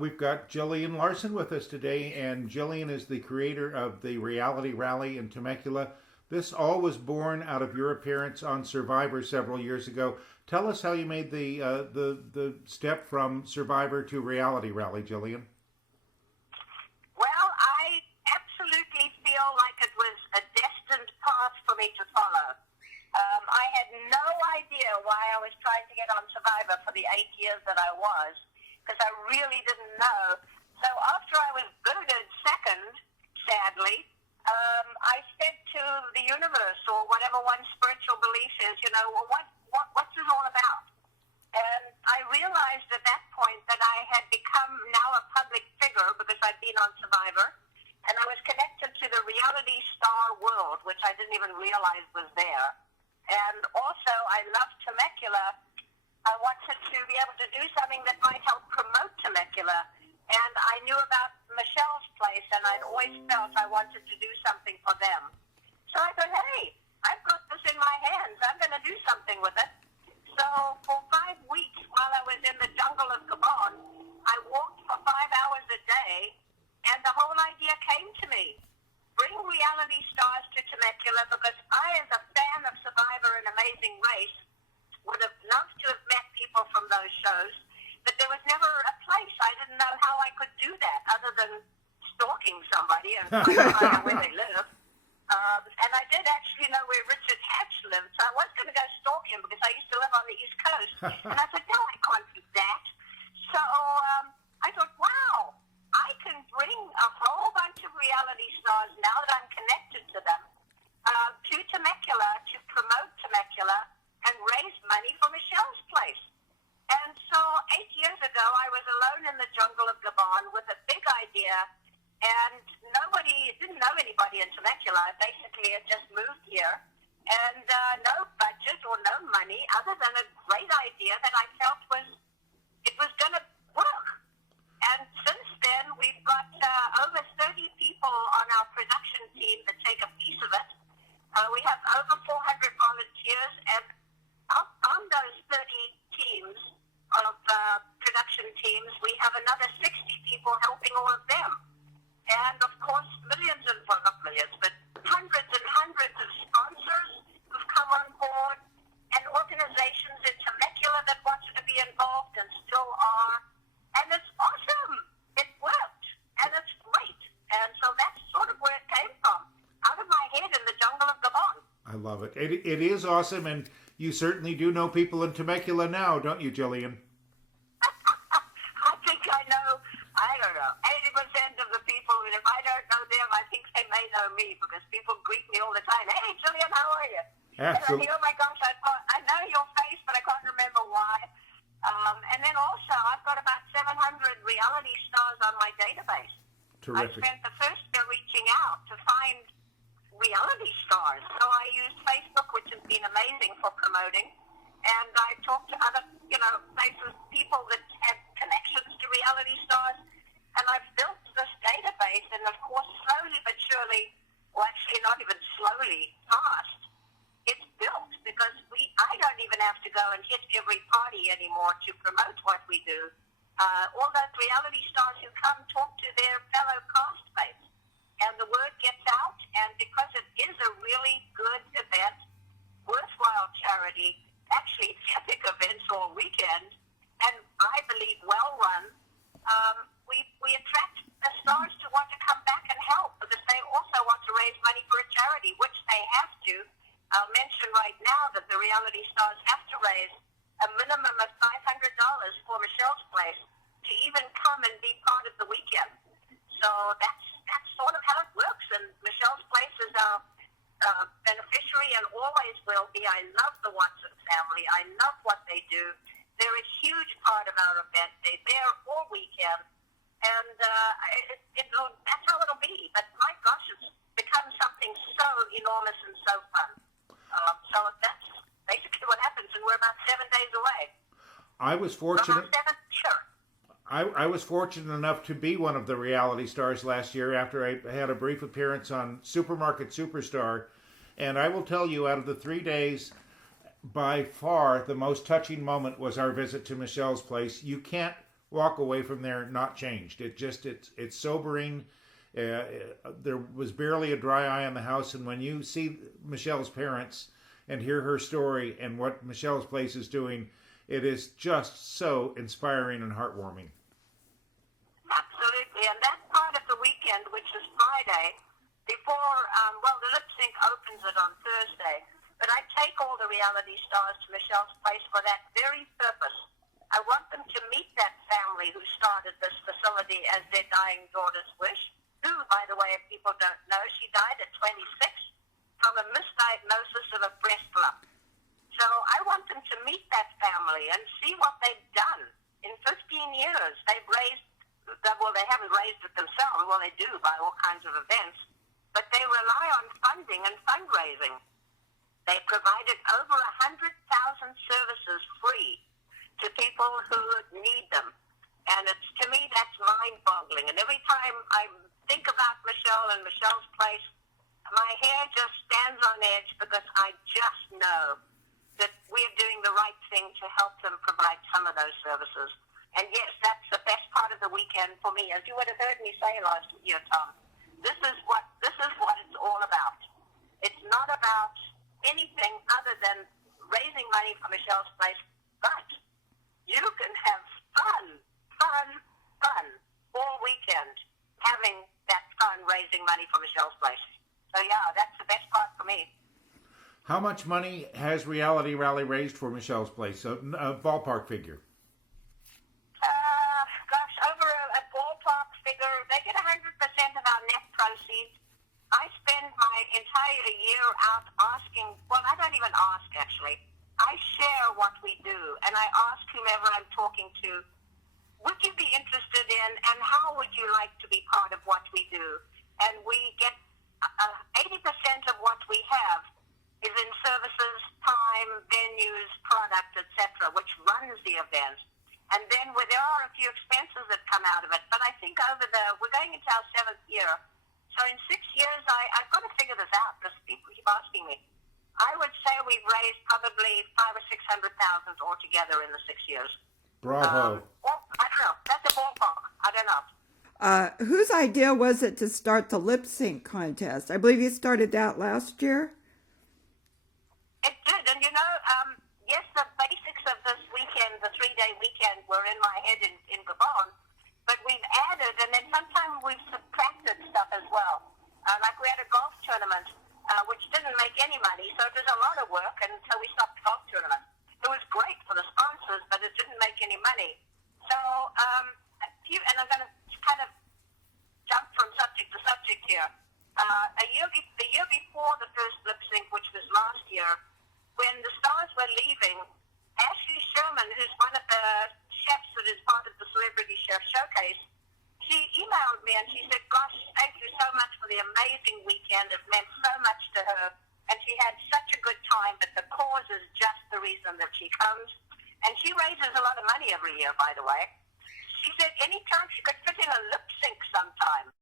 We've got Gillian Larson with us today, and Gillian is the creator of the Reality Rally in Temecula. This all was born out of your appearance on Survivor several years ago. Tell us how you made the step from Survivor to Reality Rally, Gillian. Well, I absolutely feel like it was a destined path for me to follow. I had no idea why I was trying to get on Survivor for the 8 years that I was, because I really didn't know. So after I was voted second, sadly, I said to the universe, or whatever one's spiritual belief is, well, what's this all about? And I realized at that point that I had become now a public figure because I'd been on Survivor, and I was connected to the reality star world, which I didn't even realize was there. And also, I love Temecula. I wanted to be able to do something that might help promote Temecula. And I knew about Michelle's place, and I'd always felt I wanted to do something for them. So I thought, hey, I've got this in my hands. I'm going to do something with it. So for 5 weeks while I was in the jungle of Gabon, I walked for 5 hours a day, and the whole idea came to me. Bring reality stars to Temecula, because I, as a fan of Survivor and Amazing Race, would have loved to have met people from those shows, but there was never a place. I didn't know how I could do that other than stalking somebody and finding out where they live. And I did actually know where Richard Hatch lived, so I was going to go stalk him because I used to live on the East Coast. And I thought, no, I can't do that. So I thought, wow, I can bring a whole bunch of reality stars now that I'm connected to them to Temecula to promote Temecula and raise money for Michelle's place. And so 8 years ago, I was alone in the jungle of Gabon with a big idea, and didn't know anybody in Temecula. I basically had just moved here, and no budget or no money other than a great idea that I felt it was going to work. And since then, we've got over 30 people on our production team that take a piece of it. We have over 400 volunteers, and on those 30 teams of production teams, we have another 60 people helping all of them. And, of course, not millions, but hundreds and hundreds of sponsors who've come on board, and organizations in Temecula that wanted to be involved and still are. And it's awesome. It worked. And it's great. And so that's sort of where it came from, out of my head in the jungle of Gabon. I love it. It is awesome, and you certainly do know people in Temecula now, don't you, Gillian? I think I know, I don't know, 80% of the people, and if I don't know them, I think they may know me, because people greet me all the time. Hey, Gillian, how are you? Absolutely. And I think, oh my gosh, I know your face, but I can't remember why. And then also, I've got about 700 reality stars on my database. Terrific. I spent the first year reaching out to find reality stars. So I used Facebook, which has been amazing for promoting. And I talked to other, places, people that had connections to reality stars. And I've built this database. And of course, slowly but surely, well, actually not even slowly, fast, it's built, because I don't even have to go and hit every party anymore to promote what we do. All those reality stars who come talk to their fellow castmates, and the word gets out. And because it is a really good event, worthwhile charity, actually it's epic events all weekend, and I believe well run, we attract the stars to want to come back and help, because they also want to raise money for a charity, which they have to. I'll mention right now that the reality stars have to raise a minimum of $500 for Michelle's place to even come and be part of the weekend. So that's sort of how it works. And Michelle's place is our beneficiary and always will be. I love the Watson family. I love what they do. They're a huge part of our event. They're there all weekend. And that's how it'll be. But my gosh, it's become something so enormous and so fun. So that's basically what happens, and we're about 7 days away. I was fortunate. Sure. I was fortunate enough to be one of the reality stars last year after I had a brief appearance on Supermarket Superstar. And I will tell you, out of the 3 days, by far the most touching moment was our visit to Michelle's place. You can't walk away from there not changed. It's sobering. There was barely a dry eye in the house, and when you see Michelle's parents and hear her story and what Michelle's Place is doing, it is just so inspiring and heartwarming. Absolutely, and that part of the weekend, which is Friday, before, the lip sync opens it on Thursday, but I take all the reality stars to Michelle's Place for that very purpose. I want them to meet that family who started this facility as their dying daughter's wish, who, by the way, if people don't know, she died at 26 from a misdiagnosis of a breast lump. So I want them to meet that family and see what they've done. In 15 years, they've raised, they haven't raised it themselves, well, they do by all kinds of events, but they rely on funding and fundraising. They provided over 100,000 services free to people who need them. And to me, that's mind-boggling. And every time I think about Michelle and Michelle's Place, my hair just stands on edge because I just know that we're doing the right thing to help them provide some of those services. And yes, that's the best part of the weekend for me. As you would have heard me say last year, Tom, this is what it's all about. It's not about anything other than raising money for Michelle's Place, but you can have fun all weekend having that fun raising money for Michelle's Place. So yeah, that's the best part for me. How much money has Reality Rally raised for Michelle's Place? A ballpark figure. Over a ballpark figure, they get 100% of our net proceeds. I spend my entire year out asking, well, I don't even ask, actually. I share what we do, and I ask whomever I'm talking to, would you be interested in, and how would you like to be part of what we do? And we get 80% of what we have is in services, time, venues, product, etc., which runs the event. And then there are a few expenses that come out of it. But I think we're going into our 7th year. So in 6 years, I've got to figure this out because people keep asking me. I would say we've raised probably $500,000 or $600,000 altogether in the 6 years. Bravo. I don't know. That's a ballpark. I don't know. Whose idea was it to start the lip sync contest? I believe you started that last year. It did, and yes, the basics of this weekend, the 3-day weekend, were in my head in Gabon, but we've added, and then sometimes we've subtracted stuff as well. Like we had a golf tournament, which didn't make any money, so it was a lot of work until we stopped the golf tournament. It was great for the sponsors, but it didn't make any money. So, and I'm going to kind of jump from subject to subject here. The year before the first lip sync, which was last year, when the stars were leaving, Ashley Sherman, who's one of the chefs that is part of the Celebrity Chef Showcase, she emailed me and she said, gosh, thank you so much for the amazing weekend. It meant so much to her. And she had such a good time, but the cause is just the reason that she comes. And she raises a lot of money every year, by the way. She said anytime she could fit in a lip sync sometime.